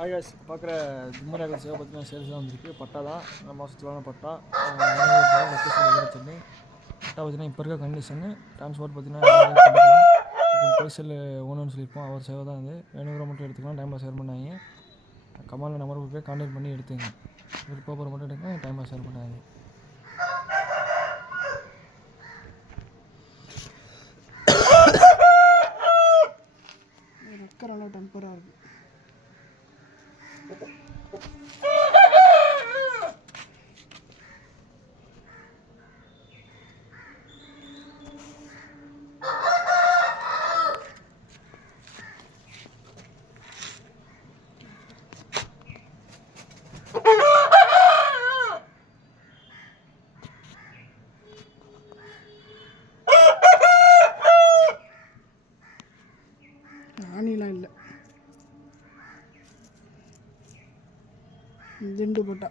ஆகாஷ் பார்க்குற ஜிம்மராக சேவை பார்த்தீங்கன்னா சேல்ஸ் தான் வந்திருக்கு. பட்டா தான் நம்ம மாதத்துலான பட்டா லொக்கேஷன் சென்னை. பட்டா பார்த்தீங்கன்னா இப்போ இருக்க கண்டிஷனு ட்ரான்ஸ்போர்ட் பார்த்தீங்கன்னா பேசல் ஓனர்னு சொல்லியிருப்போம். அவர் சேவை தான் அது. வேணுங்கிற மட்டும் எடுத்துக்கலாம். டைம் பாஸ் ஷேர் பண்ணாங்க. கமாலில் நம்பர் போய் கான்டாக்ட் பண்ணி எடுத்துங்க. விருப்பம் மட்டும் எடுங்க. டைம் பாஸ் ஷேர் பண்ணாங்க. ரெக்கரெல்லாம் டெம்பராக இருக்குது. ஆணிலாம் இல்லை, திண்டு போட்டா